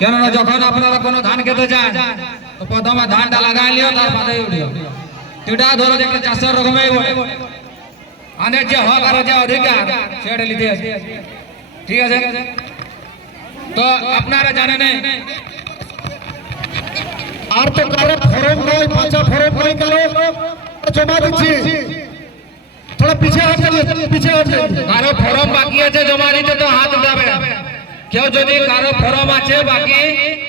কেননা যখন আপনারা কোনো ধান খেতে যান তো প্রথমে ধানটা লাগাই লিও, তার বাদে উঠিও। দুটা ধরো যে একটা চাষের রকমই বলে আমাদের যে হক আর যে অধিকার সেটা নিতে আছে, ঠিক আছে? তো আপনারা জানেন আর তো কারো ফরম নয়, পাঁচা ফরম নয়, কারো জমা দিচ্ছি। थोड़ा पीछे हटिए, पीछे हटिए। কারো ফরম বাকি আছে জমা দিতে তো হাত উঠাবে। কেউ যদি কারো ফরম আছে বাকি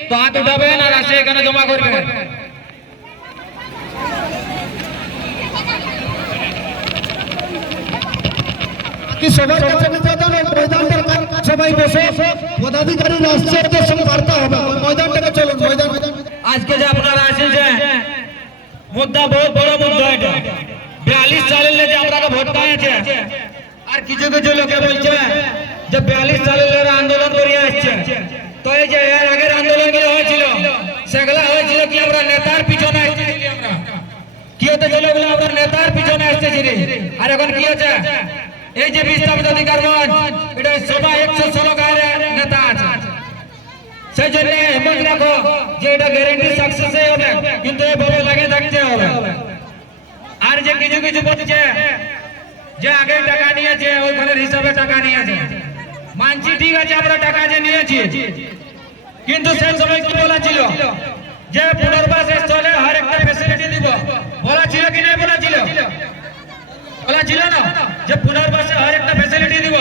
তো হাত উঠাবেন আর আসে এখানে জমা করবেন। কি সবার কাছে নিবেদন, ময়দানটার সবাই বসে, পদাধিকারী রাষ্ট্রের সঙ্গে বার্তা হবে, ময়দানটাকে চলুন। ময়দান আজকে যে আপনারা এসেছেন মুদ্দা বহুত বড় মুদ্দা, এটা 42 সালের যে আপনারা ভোট পাইছে। আর কিছু কিছু লোকে বলছে যে 42 সালের আন্দোলন করে আসছে। তো এই যে এর আগের আন্দোলনগুলো হয়েছিল সেগুলা হয়েছিল কি আমরা নেতার পিছনে আসতেছি, আমরা কি হতে ছিল বলে আমরা নেতার পিছনে আসতেছি। আর এখন কি হচ্ছে, এই যে বিস্তাপিত অধিকার মঞ্চ, এটা সবাই 116 গায়ের নেতা আছে। সেই জন্য হিম্মত রাখো যে এটা গ্যারেন্টি সাকসেস হবে, কিন্তু এই ভাবে লাগে থাকতে হবে। আর যে কিছু কিছু বলছে যে আগে টাকা নিয়েছে ওইখানের হিসাবে টাকা নিয়েছে, মানছি ঠিক আছে আমরা টাকা যে নিয়েছি, কিন্তু সেই সময় কি বলা ছিল যে পুনর্বাস স্থলে হর একটা ফ্যাসিলিটি দিব, বলা ছিল কি না? বলা ছিল না যে পুনর্বাসে হর একটা ফ্যাসিলিটি দিব,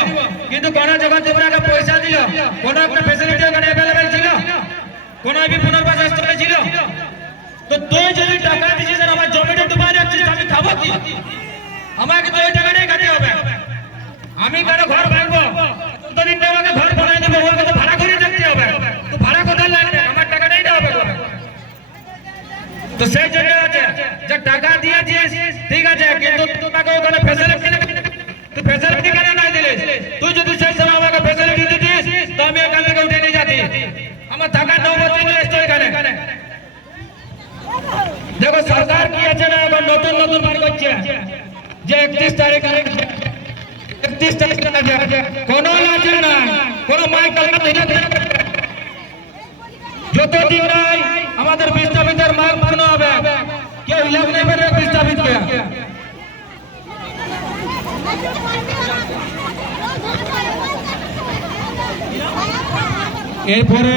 কিন্তু কোন যখন তোমরা পয়সা দিল কোন একটা ফ্যাসিলিটি ওখানে অ্যাভেলেবল ছিল? কোন भी পুনর্বাস স্থলে ছিল? তো তুই যদি টাকা দিছিস আর আমার জমিটা ডুবা যাচ্ছিস, আমি খাবো কি? আমাকে তো এই টাকাটাই খাতে হবে। আমি কারো ঘর ভাঙবো, ততদিন আমাকে ঘর বানাই দেবো, ওকে তো ভাড়া করে থাকতে হবে। তো ভাড়া কোথায় লাগবে? আমার টাকাটাই দেওয়া হবে। তো সেই জন্য আছে যে টাকা দিয়েছিস ঠিক আছে, কিন্তু তোমাকে ওখানে ফ্যাসিলিটি কেন না দিলিস? তুই যদি সেই সময় আমাকে ফ্যাসিলিটি দিতিস তো আমি এখান থেকে উঠে নিয়ে যেতি, আমার টাকার নৌবত নিয়ে এসছো এখানে। দেখো সরকার কি আছে না এখন নতুন নতুন বার করছে যে 31 তারিখ কোন লাচে না, কোন মাইক যতদিন নাই আমাদের বিস্তাপিতের মার্গ পূর্ণ হবে, কেউ ইলাজ নেই করে বিস্তাপিতকে। এরপরে